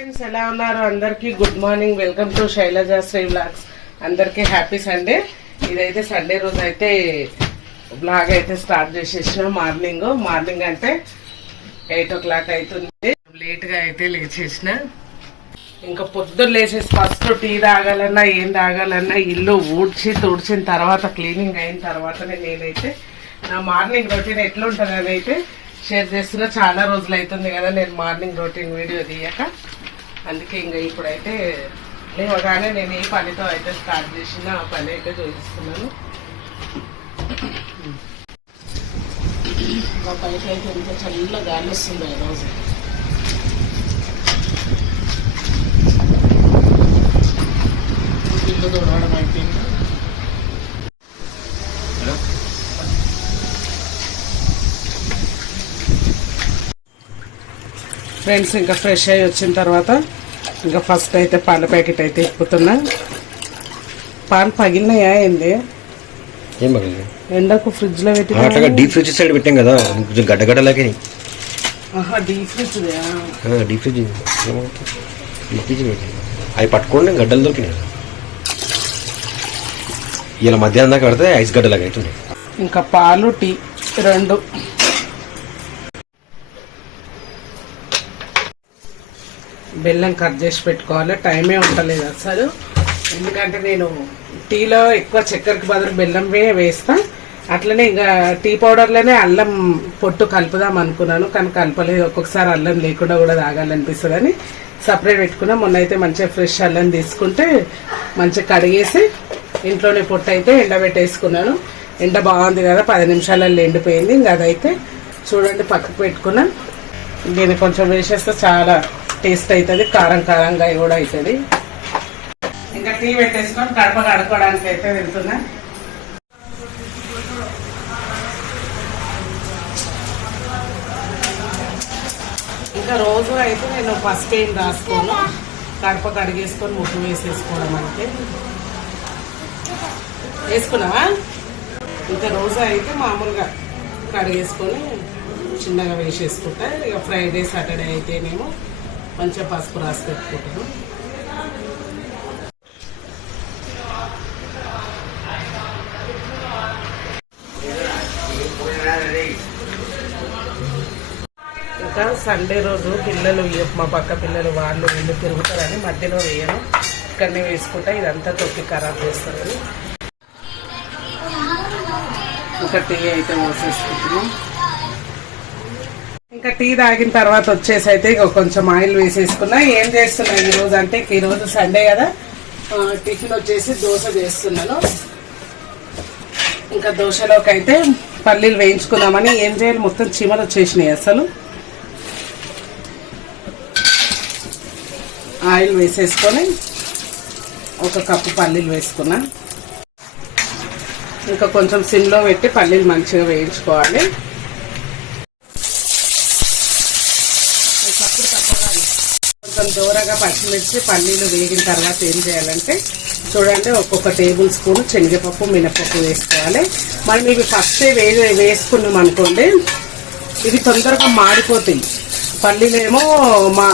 Friends ఎలా ఉన్నారు? అందరికి good morning welcome to Shailaja Sri blogs అందరికి హ్యాపీ సండే ఇదైతే సండే రోజు అయితే బ్లాగ్ అయితే స్టార్ట్ చేసేసిన మార్నింగ్. మార్నింగ్ అంటే ఎయిట్ ఓ క్లాక్ అవుతుంది లేట్గా అయితే లేచేసిన. ఇంకా పొద్దున్న లేచేసి ఫస్ట్ టీ తాగాలన్నా ఏం తాగాలన్నా ఇల్లు ఊడ్చి తుడిచిన తర్వాత క్లీనింగ్ అయిన తర్వాతనే నేనైతే నా మార్నింగ్ రొటీన్ ఎట్లుంటుంది అని అయితే షేర్ చేస్తున్నా. చాలా రోజులు అవుతుంది కదా నేను మార్నింగ్ రొటీన్ వీడియో తీయక. అందుకే ఇంకా ఇప్పుడైతే లేవగానే నేను ఏ పనితో అయితే స్టార్ట్ చేసిన ఆ పని అయితే చూపిస్తున్నాను మా బయట అయితే ఎంత చల్ల గాలి వస్తుంది ఈరోజు ఇల్లు దూడవడం అయిపోయింది. ఫ్రెండ్స్ ఇంకా ఫ్రెష్ అయ్యి వచ్చిన తర్వాత ఇంకా ఫస్ట్ అయితే పాల ప్యాకెట్ అయితే ఎక్కుతున్నా పాలు పగిలినాయా ఏంది? ఏం బాగలేదు ఎండకు ఫ్రిడ్జ్లో పెట్టి అట్లాగా డీప్ ఫ్రిడ్జ్ సైడ్ పెట్టాం కదా కొంచెం గడ్డగడ్డలాగే. Deep fridge deep fridge deep fridge అవి పట్టుకోండి గడ్డలు దొరికినాయి. ఇలా మధ్యాహ్నం దాకా పెడితే ఐస్ గడ్డలాగా అవుతుంది. ఇంకా పాలు టీ రెండు. బెల్లం కట్ చేసి పెట్టుకోవాలి. టైమే ఉండలేదు అసలు. ఎందుకంటే నేను టీలో ఎక్కువ చక్కెరకి బదులు బెల్లమే వేస్తా. అట్లనే ఇంకా టీ పౌడర్లోనే అల్లం పొట్టు కలుపుదాం అనుకున్నాను. కానీ కలపలేదు. ఒక్కొక్కసారి అల్లం లేకుండా కూడా తాగాలనిపిస్తుంది అని సపరేట్ పెట్టుకున్నా. మొన్న అయితే మంచిగా ఫ్రెష్ అల్లం తీసుకుంటే మంచిగా కడిగేసి ఇంట్లోనే పొట్టు అయితే ఎండబెట్టేసుకున్నాను. ఎండ బాగుంది కదా. పది నిమిషాలలో ఎండిపోయింది. ఇంకా అదైతే చూడండి పక్కకు పెట్టుకున్నా దీన్ని కొంచెం వేసేస్తే చాలా టేస్ట్ అవుతుంది కారం కారంగా కూడా అవుతుంది ఇంకా టీ పెట్టేసుకొని కడప కడుక్కోవడానికి అయితే వెళ్తున్నా. ఇంకా రోజు అయితే నేను ఫస్ట్ ఏం రాసుకోను. కడప కడిగేసుకొని ముగ్గు వేసేసుకోవడం అంటే వేసుకున్నావా? ఇంకా రోజు అయితే మామూలుగా కడిగేసుకొని చిన్నగా వేసేసుకుంటా. ఇక ఫ్రైడే సాటర్డే అయితేనేమో మంచిగా పసుపు రాసి పెట్టుకుంటాను. ఇంకా సండే రోజు పిల్లలు మా పక్క పిల్లలు వాళ్ళు వీళ్ళు తిరుగుతారని మధ్యలో వేయను. ఇక్కడనే వేసుకుంటా ఇదంతా తొక్కి ఖరాబ్ చేస్తారని. ఇంకా టీ అయితే పోసేసుకుంటున్నాం ఇంకా టీ తాగిన తర్వాత వచ్చేసి అయితే ఇక కొంచెం ఆయిల్ వేసేసుకున్నా. ఏం చేస్తున్నా ఈ రోజు అంటే ఈరోజు సండే కదా. టిఫిన్ వచ్చేసి దోశ చేస్తున్నాను. ఇంకా దోశలోకి అయితే పల్లీలు వేయించుకుందామని ఏం చేయాలి? మొత్తం చీమలు వచ్చేసినాయి అసలు. ఆయిల్ వేసేసుకొని ఒక కప్పు పల్లీలు వేసుకున్నా. ఇంకా కొంచెం సిమ్లో పెట్టి పల్లీలు మంచిగా వేయించుకోవాలి. దూరగా పచ్చిమిర్చి పల్లీలు వేగిన తర్వాత ఏం చేయాలంటే చూడండి ఒక్కొక్క టేబుల్ స్పూన్ శనగపప్పు మినపప్పు వేసుకోవాలి. మనం ఇవి ఫస్ట్ వే వేసుకున్నాం అనుకోండి ఇవి తొందరగా మాడిపోతాయి. పల్లీలేమో మా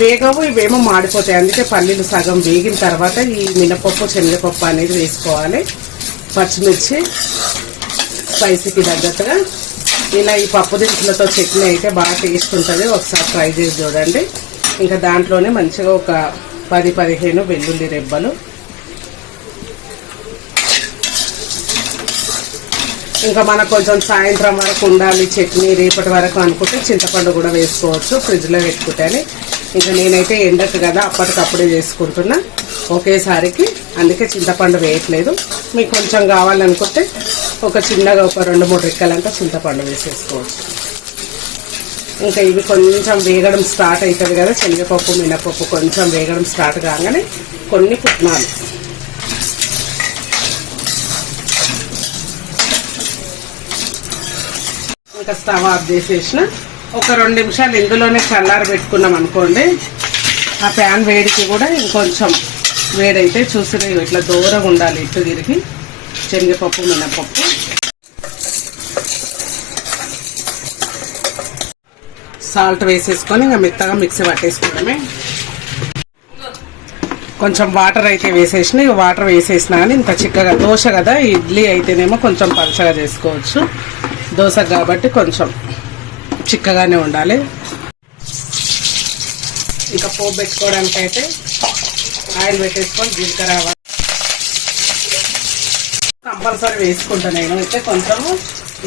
వేగవు ఇవేమో మాడిపోతాయి. అందుకే పల్లీలు సగం వేగిన తర్వాత ఈ మినపప్పు శనగపప్పు అనేది వేసుకోవాలి. పచ్చిమిర్చి స్పైసీకి తగ్గట్టుగా. ఇలా ఈ పప్పు దినుసులతో చట్నీ అయితే బాగా టేస్ట్ ఉంటుంది. ఒకసారి ట్రై చేసి చూడండి. ఇంకా దాంట్లోనే మంచిగా ఒక పది పదిహేను వెల్లుల్లి రెబ్బలు. ఇంకా మనకు కొంచెం సాయంత్రం వరకు ఉండాలి చట్నీ రేపటి వరకు అనుకుంటే చింతపండు కూడా వేసుకోవచ్చు ఫ్రిడ్జ్లో పెట్టుకుంటే ఇంకా నేనైతే ఎండకు కదా అప్పటికప్పుడే చేసుకుంటున్నా. ఒకేసారికి అందుకే చింతపండు వేయట్లేదు. మీకు కొంచెం కావాలనుకుంటే ఒక చిన్నగా ఒక రెండు మూడు రెక్కలంతా చింతపండు వేసేసుకోవచ్చు. ఇంకా ఇవి కొంచెం వేగడం స్టార్ట్ అవుతుంది కదా శనగపప్పు మినపప్పు కొంచెం వేగడం స్టార్ట్ కాగానే కొన్ని పుట్నాలు. ఇంకా స్టవ్ ఆఫ్ చేసేసిన. ఒక రెండు నిమిషాలు ఇందులోనే చల్లారి పెట్టుకున్నాం అనుకోండి. ఆ ప్యాన్ వేడికి కూడా ఇంకొంచెం వేడైతే చూసి ఇట్లా దూరంగా ఉండాలి ఇటు తిరిగి. శనగపప్పు మినపప్పు. సాల్ట్ వేసేసుకొని ఇంకా మెత్తగా మిక్సీ పట్టేసుకోవడమే కొంచెం వాటర్ అయితే వేసేసిన వాటర్ వేసేసిన కానీ ఇంత చిక్కగా దోశ కదా ఇడ్లీ అయితేనేమో కొంచెం పలచగా చేసుకోవచ్చు. దోశ కాబట్టి కొంచెం చిక్కగానే ఉండాలి. ఇంకా పోపు పెట్టుకోవడానికి అయితే ఆయిల్ పెట్టేసుకొని జీలకర్ర కంపల్సరీ వేసుకుంటా నేను అయితే కొంచెం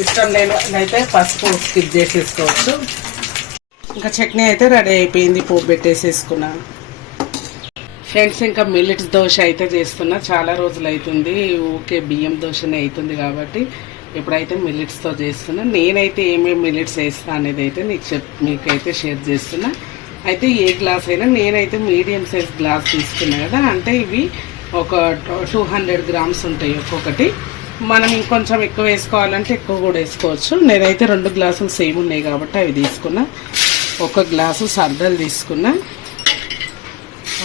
ఇష్టం లేని అయితే పసుపు స్కిప్ చేసేసుకోవచ్చు. ఇంకా చట్నీ అయితే రెడీ అయిపోయింది పోపు పెట్టేసేసుకున్నాను. ఫ్రెండ్స్ ఇంకా మిల్లెట్స్ దోశ అయితే చేస్తున్నా. చాలా రోజులు అవుతుంది ఓకే బియ్యం దోశనే అవుతుంది కాబట్టి ఎప్పుడైతే మిల్లెట్స్తో చేస్తున్నా నేనైతే ఏమేమి మిల్లెట్స్ వేస్తా అనేది అయితే నీకు చెప్ మీకైతే షేర్ చేస్తున్నా. అయితే ఏ గ్లాస్ అయినా నేనైతే మీడియం సైజ్ గ్లాస్ తీసుకున్నా కదా అంటే ఇవి ఒక టూ హండ్రెడ్ గ్రామ్స్ ఉంటాయి ఒక్కొక్కటి. మనం ఇంకొంచెం ఎక్కువ వేసుకోవాలంటే ఎక్కువ కూడా వేసుకోవచ్చు. నేనైతే రెండు గ్లాసులు సేమ్ ఉన్నాయి కాబట్టి అవి తీసుకున్నా. ఒక గ్లాసు సర్దలు తీసుకున్నా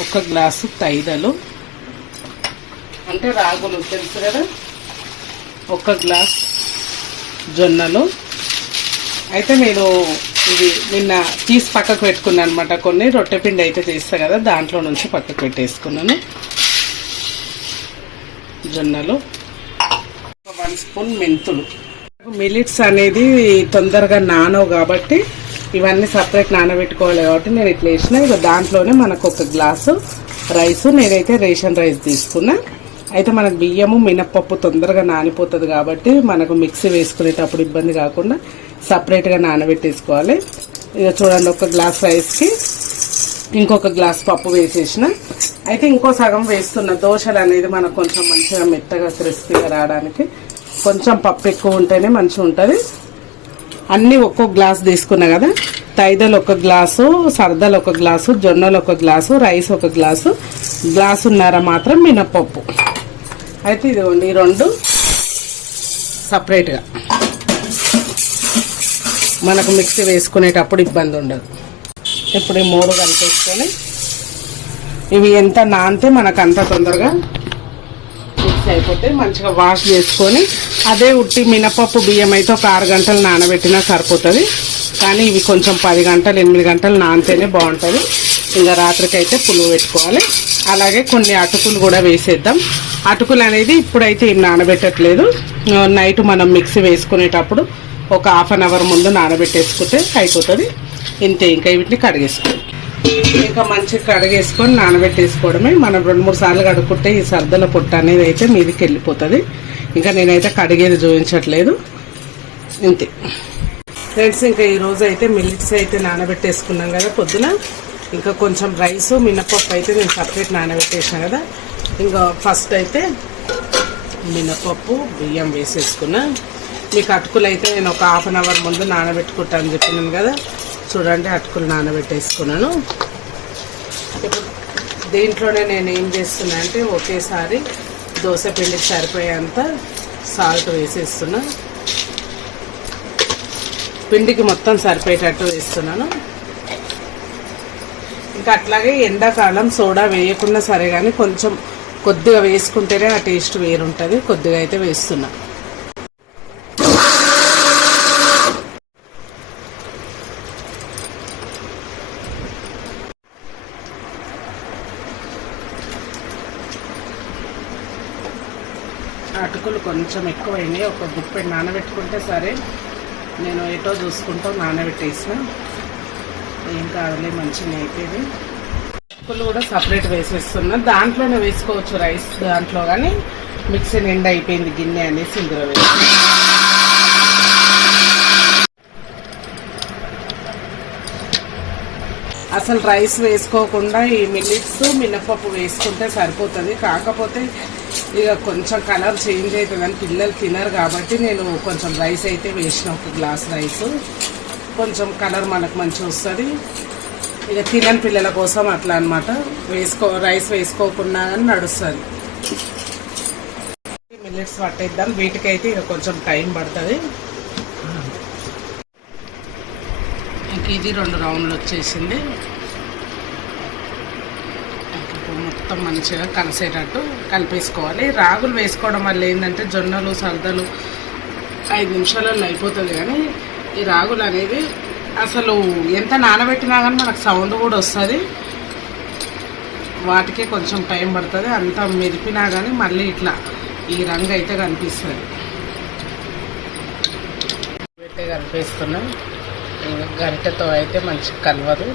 ఒక గ్లాసు తైదలు అంటే రాగులు తెలుసు కదా? ఒక గ్లాస్ జొన్నలు. అయితే నేను ఇది నిన్న తీసి పక్కకు పెట్టుకున్నాను అనమాట కొన్ని రొట్టె పిండి అయితే చేస్తా కదా దాంట్లో నుంచి పక్కకు పెట్టేసుకున్నాను. జొన్నలు. ఒక వన్ స్పూన్ మెంతులు. మిలిట్స్ అనేది తొందరగా నానవు కాబట్టి ఇవన్నీ సపరేట్ నానబెట్టుకోవాలి కాబట్టి నేను ఇట్లా వేసిన. ఇక దాంట్లోనే మనకు ఒక గ్లాసు రైస్ నేనైతే రేషన్ రైస్ తీసుకున్నా. అయితే మనకు బియ్యము మినప్పప్పు తొందరగా నానిపోతుంది కాబట్టి మనకు మిక్సీ వేసుకునేటప్పుడు ఇబ్బంది కాకుండా సపరేట్గా నానబెట్టేసుకోవాలి. ఇక చూడండి ఒక గ్లాస్ రైస్కి ఇంకొక గ్లాస్ పప్పు వేసేసిన. అయితే ఇంకో సగం వేస్తున్న. దోశలు అనేది మనకు కొంచెం మంచిగా మెత్తగా క్రిస్పీగా రావడానికి కొంచెం పప్పు ఎక్కువ ఉంటేనే మంచిగా ఉంటుంది. అన్నీ ఒక్కొక్క గ్లాస్ తీసుకున్నా కదా? తైదలు ఒక గ్లాసు సరదలు ఒక గ్లాసు జొన్నలు ఒక గ్లాసు రైస్ ఒక గ్లాసు గ్లాసున్నర మాత్రం మినపప్పు అయితే ఇదిగోండి ఈ రెండు సపరేట్గా. మనకు మిక్సీ వేసుకునేటప్పుడు ఇబ్బంది ఉండదు. ఇప్పుడు ఈ మూడు కలిపేసుకొని ఇవి ఎంత నానితే మనకు అంత తొందరగా మిక్స్ అయిపోతే మంచిగా వాష్ చేసుకొని అదే ఉట్టి మినపప్పు బియ్యం అయితే ఒక ఆరు గంటలు నానబెట్టినా సరిపోతుంది. కానీ ఇవి కొంచెం పది గంటలు ఎనిమిది గంటలు నానితేనే బాగుంటుంది. ఇంకా రాత్రికి అయితే పులువు పెట్టుకోవాలి. అలాగే కొన్ని అటుకులు కూడా వేసేద్దాం. అటుకులు అనేది ఇప్పుడైతే ఏం నానబెట్టట్లేదు. నైట్ మనం మిక్సీ వేసుకునేటప్పుడు ఒక హాఫ్ అన్ అవర్ ముందు నానబెట్టేసుకుంటే అయిపోతుంది. ఇంతే ఇంకా వీటిని కడిగేసుకోవాలి ఇంకా మంచిగా కడిగేసుకొని నానబెట్టేసుకోవడమే. మనం రెండు మూడు సార్లు కడుక్కుంటే ఈ సర్దల పొట్ట అనేది అయితే మీదికి వెళ్ళిపోతుంది. ఇంకా నేనైతే కడిగేది చూపించట్లేదు. ఇంతే. ఫ్రెండ్స్ ఇంకా ఈరోజు అయితే మిల్లిట్స్ అయితే నానబెట్టేసుకున్నాం కదా పొద్దున. ఇంకా కొంచెం రైస్ మినపప్పు అయితే నేను సపరేట్ నానబెట్టేసాను కదా. ఇంకా ఫస్ట్ అయితే మినపప్పు బియ్యం వేసేసుకున్నా. మీకు అటుకులు అయితే నేను ఒక హాఫ్ అన్ అవర్ ముందు నానబెట్టుకుంటాను చెప్పినాను కదా. చూడండి అటుకులు నానబెట్టేసుకున్నాను. ఇప్పుడు దీంట్లోనే నేను ఏం చేస్తున్నా అంటే ఒకేసారి దోశ పిండికి సరిపోయేంత సాల్ట్ వేసేస్తున్నా. పిండికి మొత్తం సరిపోయేటట్టు వేస్తున్నాను. ఇంకా అట్లాగే ఎండాకాలం సోడా వేయకుండా సరే కానీ కొంచెం కొద్దిగా వేసుకుంటేనే ఆ టేస్ట్ వేరుంటుంది. కొద్దిగా అయితే వేస్తున్నాను అటుకులు కొంచెం ఎక్కువైనాయి. ఒక గుప్పెడు నానబెట్టుకుంటే సరే నేను ఎటో చూసుకుంటూ నానబెట్టేసిన. ఏం కాదులే మంచిగా అయిపోయింది. అటుకులు కూడా సపరేట్ వేసేస్తున్నా దాంట్లోనే వేసుకోవచ్చు రైస్ దాంట్లో కానీ. మిక్సీ నిండా అయిపోయింది గిన్నె అనేసి ఇందులో వేసి అసలు రైస్ వేసుకోకుండా ఈ మిల్లిట్స్ మినపప్పు వేసుకుంటే సరిపోతుంది. కాకపోతే ఇక కొంచెం కలర్ చేంజ్ అవుతుందని పిల్లలు తినరు కాబట్టి నేను కొంచెం రైస్ అయితే వేసిన ఒక గ్లాస్ రైస్. కొంచెం కలర్ మనకు మంచిగా వస్తుంది. ఇక తినని పిల్లల కోసం అట్లా అనమాట వేసుకో రైస్ వేసుకోకుండా కానీ నడుస్తుంది మిల్లెట్స్ పట్టేద్దాం. వీటికైతే ఇక కొంచెం టైం పడుతుంది. ఇంక ఇది రెండు రౌండ్లు వచ్చేసింది ఇప్పుడు మొత్తం మంచిగా కలిసేటట్టు కలిపేసుకోవాలి. రాగులు వేసుకోవడం వల్ల ఏంటంటే జొన్నలు సర్దలు ఐదు నిమిషాలలో అయిపోతుంది కానీ ఈ రాగులు అనేవి అసలు ఎంత నానబెట్టినా కానీ మనకు సౌండ్ కూడా వస్తుంది. వాటికే కొంచెం టైం పడుతుంది. అంత మెరిపినా కానీ మళ్ళీ ఇట్లా ఈ రంగు అయితే కనిపిస్తుంది. పెట్టే కలిపేస్తున్నాం. గరిటెతో అయితే మంచి కలవదు.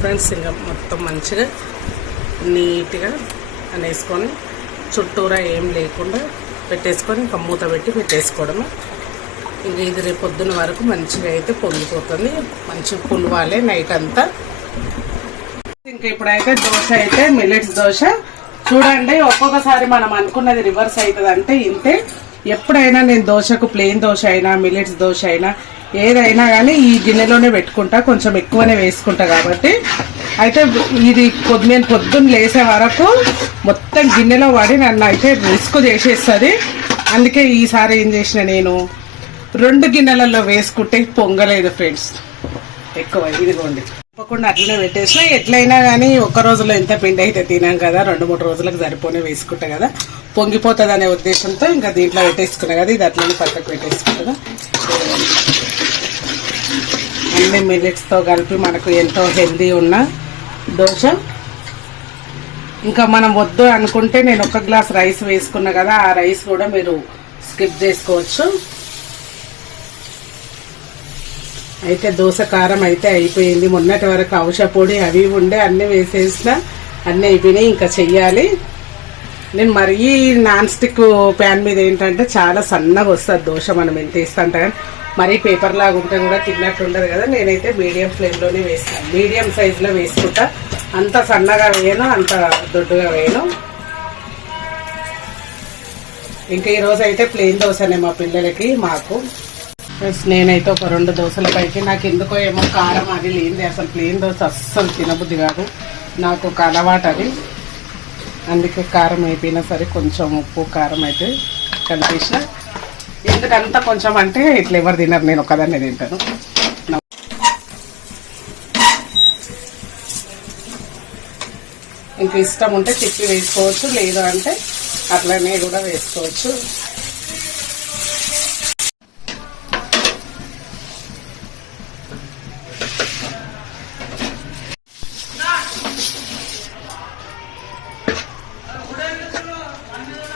ఫ్రెండ్స్ ఇంకా మొత్తం మంచిగా నీట్గా అనేసుకొని చుట్టూరా ఏం లేకుండా పెట్టేసుకొని ఇంకా మూత పెట్టి పెట్టేసుకోవడము. ఇంక ఇది రేపు పొద్దున వరకు మంచిగా అయితే పొంగిపోతుంది. మంచిగా పులవాలి నైట్ అంతా. ఇంకా ఇప్పుడైతే దోశ అయితే మిల్లెట్స్ దోశ. చూడండి ఒక్కొక్కసారి మనం అనుకున్నది రివర్స్ అవుతుంది అంటే ఇంతే. ఎప్పుడైనా నేను దోశకు ప్లెయిన్ దోశ అయినా మిల్లెట్స్ దోశ అయినా ఏదైనా కానీ ఈ గిన్నెలోనే పెట్టుకుంటా కొంచెం ఎక్కువనే వేసుకుంటా కాబట్టి. అయితే ఇది పొద్దు నేను పొద్దున్న లేసే వరకు మొత్తం గిన్నెలో పడి నన్ను అయితే రిస్క్ చేసేస్తుంది. అందుకే ఈసారి ఏం చేసిన నేను రెండు గిన్నెలలో వేసుకుంటే పొంగలేదు ఫ్రెండ్స్. ఎక్కువ ఇదిగోండి. తప్పకుండా అట్లనే పెట్టేసిన ఎట్లయినా కానీ ఒక రోజులో ఎంత పిండి అయితే తినాం కదా రెండు మూడు రోజులకు సరిపోనే వేసుకుంటా కదా. పొంగిపోతుంది అనే ఉద్దేశంతో ఇంకా దీంట్లో పెట్టేసుకున్నా కదా ఇది అట్లనే పక్కకు పెట్టేసుకుంటా. అన్ని మిల్లెట్స్తో కలిపి మనకు ఎంతో హెల్దీ ఉన్న దోశ. ఇంకా మనం వద్దు అనుకుంటే నేను ఒక గ్లాస్ రైస్ వేసుకున్నా కదా ఆ రైస్ కూడా మీరు స్కిప్ చేసుకోవచ్చు. అయితే దోశ కారం అయితే అయిపోయింది. మొన్నటి వరకు ఔష పొడి అవి ఉండే అన్నీ వేసేసిన అన్నీ అయిపోయినాయి ఇంకా చెయ్యాలి. నేను మరీ నాన్ స్టిక్ ప్యాన్ మీద ఏంటంటే చాలా సన్నగా వస్తుంది దోశ మనం ఎంత వేస్తుంటా కానీ మరీ పేపర్ లాగా ఉంటే కూడా తిన్నట్టు ఉండదు కదా. నేనైతే మీడియం ఫ్లేమ్లోనే వేస్తాను మీడియం సైజులో వేసుకుంటా. అంత సన్నగా వేయను అంత దొడ్డుగా వేయను. ఇంకా ఈరోజు అయితే ప్లెయిన్ దోశనే మా పిల్లలకి మాకు. ప్లస్ నేనైతే ఒక రెండు దోశల పైకి. నాకు ఎందుకో ఏమో కారం అది లేనిది. అసలు ప్లెయిన్ దోశ అస్సలు తినబుద్ధి కాదు. నాకు ఒక అలవాటు అది. అందుకే కారం అయిపోయినా సరే కొంచెం ఉప్పు కారం అయితే కనిపించిన ఎందుకంత కొంచెం అంటే ఇట్లా ఎవరు తినరు నేను ఒక్కదాన్ని తింటాను. ఇంకా ఇష్టం ఉంటే చిక్కి వేసుకోవచ్చు లేదు అంటే అట్లనే కూడా వేసుకోవచ్చు.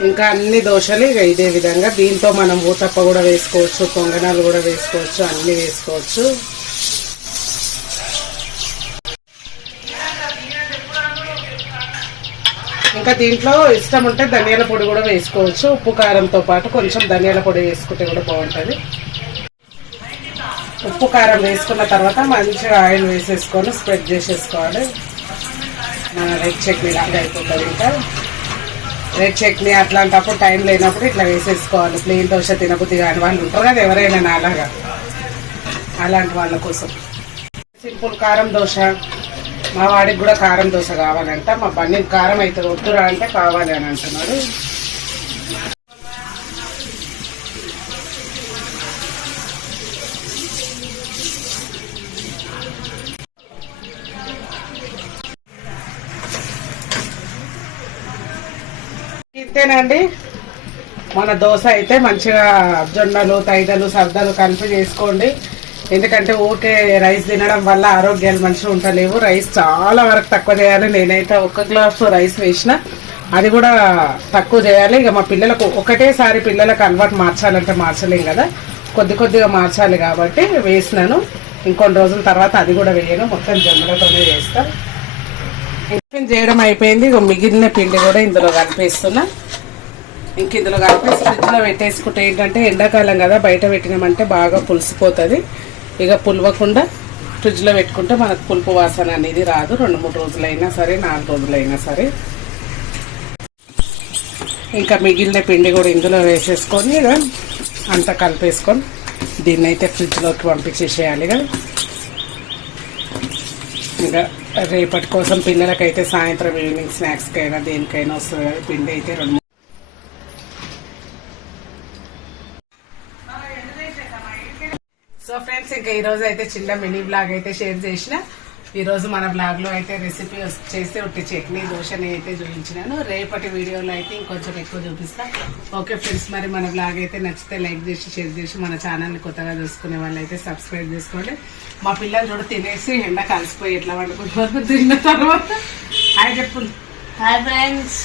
ఇంకా అన్ని దోశలు ఇక ఇదే విధంగా. దీంతో మనం ఊతప్ప కూడా వేసుకోవచ్చు పొంగనాలు కూడా వేసుకోవచ్చు అన్ని వేసుకోవచ్చు. ఇంకా దీంట్లో ఇష్టం ఉంటే ధనియాల పొడి కూడా వేసుకోవచ్చు. ఉప్పు కారంతో పాటు కొంచెం ధనియాల పొడి వేసుకుంటే కూడా బాగుంటుంది. ఉప్పు కారం వేసుకున్న తర్వాత మంచిగా ఆయిల్ వేసేసుకొని స్ప్రెడ్ చేసేసుకోవాలి. మన రెడ్ చట్నీ లాగా అయిపోతుంది ఇంకా. రెడ్ చట్నీ అట్లాంటప్పుడు టైం లేనప్పుడు ఇట్లా వేసేసుకోవాలి. ప్లెయిన్ దోశ తినబుద్ధి కాని వాళ్ళు ఉంటారు కదా ఎవరైనా అలాగా అలాంటి వాళ్ళ కోసం. సింపుల్ కారం దోశ. మా వాడికి కూడా కారం దోశ కావాలంట. మా బండి కారం అయితే వద్దురా అంటే కావాలి అని అంటున్నాడు. ఇంతేనండి మన దోశ అయితే మంచిగా జొన్నలు తైదలు సర్దలు కలిపి చేసుకోండి. ఎందుకంటే ఊరికే రైస్ తినడం వల్ల ఆరోగ్యాలు మంచిగా ఉంటలేవు రైస్ చాలా వరకు తక్కువ చేయాలి. నేనైతే ఒక గ్లాస్ రైస్ వేసిన. అది కూడా తక్కువ చేయాలి. ఇక మా పిల్లలకు ఒకటేసారి పిల్లలకు అలవాటు మార్చాలంటే మార్చలేం కదా. కొద్ది కొద్దిగా మార్చాలి కాబట్టి వేసినాను. ఇంకొన్ని రోజుల తర్వాత అది కూడా వేయను. మొత్తం జొన్నలతోనే వేస్తాను చేయడం అయిపోయింది. ఇక మిగిలిన పిండి కూడా ఇందులో కలిపేస్తున్నా. ఇంక ఇందులో కలిపేసి ఫ్రిడ్జ్లో పెట్టేసుకుంటే ఏంటంటే ఎండాకాలం కదా బయట పెట్టినామంటే బాగా పులిసిపోతుంది. ఇక పులవకుండా ఫ్రిడ్జ్లో పెట్టుకుంటే మనకు పులుపు వాసన అనేది రాదు. రెండు మూడు రోజులైనా సరే నాలుగు రోజులైనా సరే. ఇంకా మిగిలిన పిండి కూడా ఇందులో వేసేసుకొని ఇక అంతా కలిపేసుకొని దీన్ని అయితే ఫ్రిడ్జ్లోకి పంపించేసేయాలి కదా. ఇంకా రేపటి కోసం పిల్లలకైతే సాయంత్రం ఈవినింగ్ స్నాక్స్కి అయినా దేనికైనా వస్తుంది కదా పిండి అయితే రెండు సో ఫ్రెండ్స్ ఇంకా ఈరోజు అయితే చిన్న మినీ బ్లాగ్ అయితే షేర్ చేసిన. ఈరోజు మన బ్లాగ్లో అయితే రెసిపీ చేస్తే ఉట్టి చట్నీ దోశని అయితే చూపించినాను. రేపటి వీడియోలో అయితే ఇంకొంచెం ఎక్కువ చూపిస్తా. ఓకే ఫ్రెండ్స్ మరి మన బ్లాగ్ అయితే నచ్చితే లైక్ చేసి షేర్ చేసి మన ఛానల్ని కొత్తగా చూసుకునే వాళ్ళు అయితే సబ్స్క్రైబ్ చేసుకోండి. మా పిల్లలు చూడ తినేసి ఎండ కలిసిపోయి ఎట్లా వండుకుంటున్నారు? తిన్న తర్వాత. హాయ్ చెప్పు. Hi friends